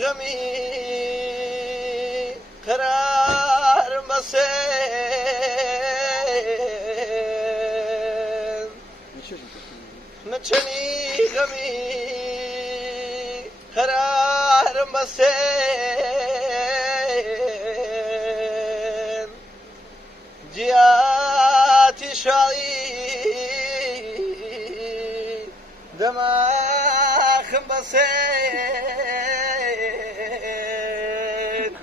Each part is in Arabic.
غەمی قەرار مەسێن نەچەنی غەمی قەرار مەسێن جیاتی شاڵی دەماخم بەسێن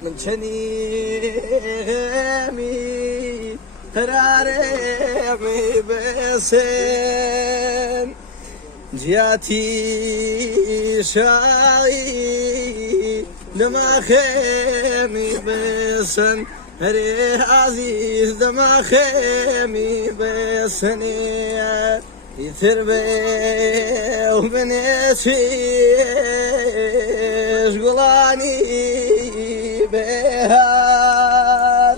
من چەنی غەمی قەرارێمی بەسێن جیاتی شاڵی دەماخێمی بەسەن هەرێ عەزیز دەماخێمی بەسەنێ ئیتر بێ و بنێچیش گوڵانی بێهار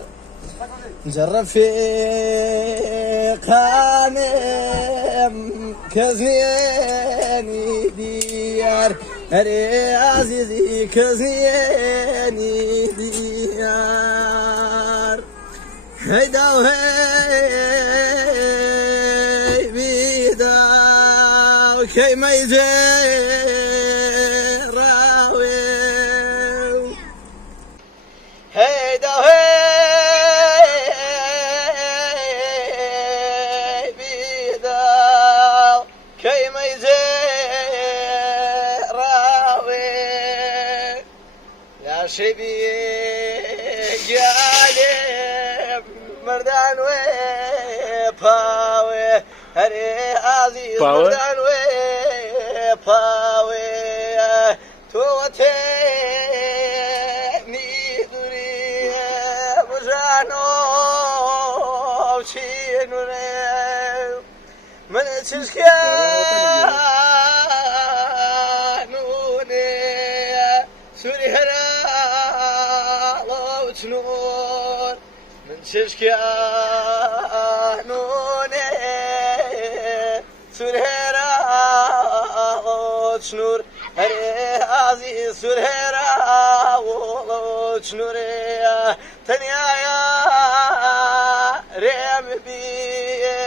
جەڕەفێقانێم کەس نیێنی دیار هەرێ عەزیزی کەس نیێنی دیار هەیدا و هەی بیدا و کەیمەی جێڕاوێ هەیدا و هەی بیدا و کەیمەی جێڕاوێ لاشەی بیگیالێ مردان وێ پاوێ هەرێ عەزیز مردان وێ پاوێ تۆوەتێ میدوریە بژانۆ چینونێ من چشکانونێ سووری هەراڵە و چنۆر من چشکانونێ سوور هێراوە چنوور هەرێ عەزیز سوور هێراوە چنوورێ تەنیایە رێم بیێ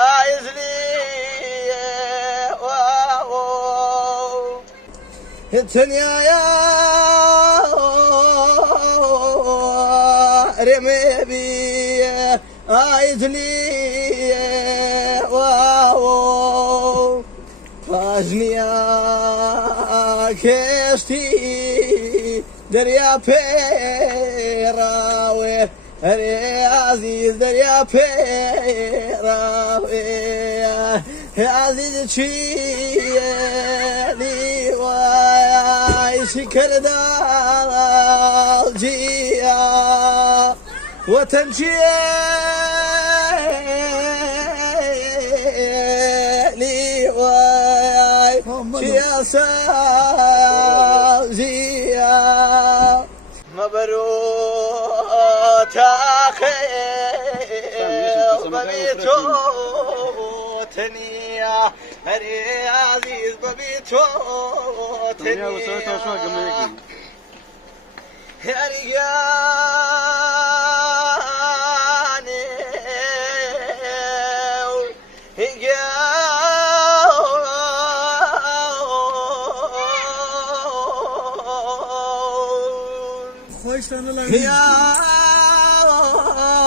ئایزلیە واوە تەنیایە رێمێ بیێ ئایزلیە واوە پاژنیا کێشتی دەریا پێراوێ هەرێ عەزیز دەریا پێراوێ عەزیز چیەلی وای شکرداڵ جیا وەتەن چیەلی وای چیا سازیا مەبەرۆ تاخێ بەبێ تۆ تەنیا هەرێ عەزیز بەبێ تۆ تەنیا هەریگانێ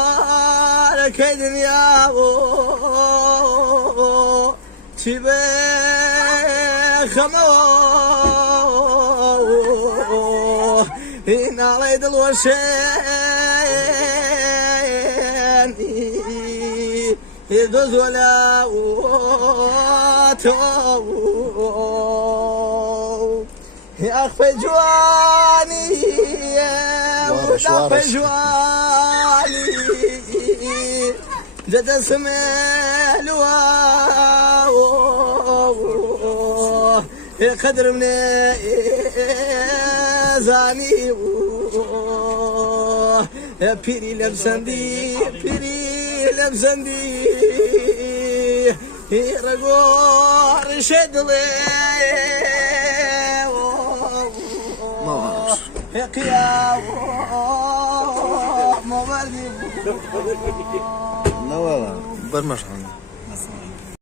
یارەکەی دنیا بۆ چی بێ خەمەوە ناڵێ دڵوەشێنی دۆزۆلاوەتۆ ئەخفەی جوانی داپەی جوانی دەدەسمێلوە قەدرم نێزانی پیری لەم سەندی پیری لەم سەندی ڕەگۆڕشێ دڵێ هيك يا ما بدي لا والله برمش عنه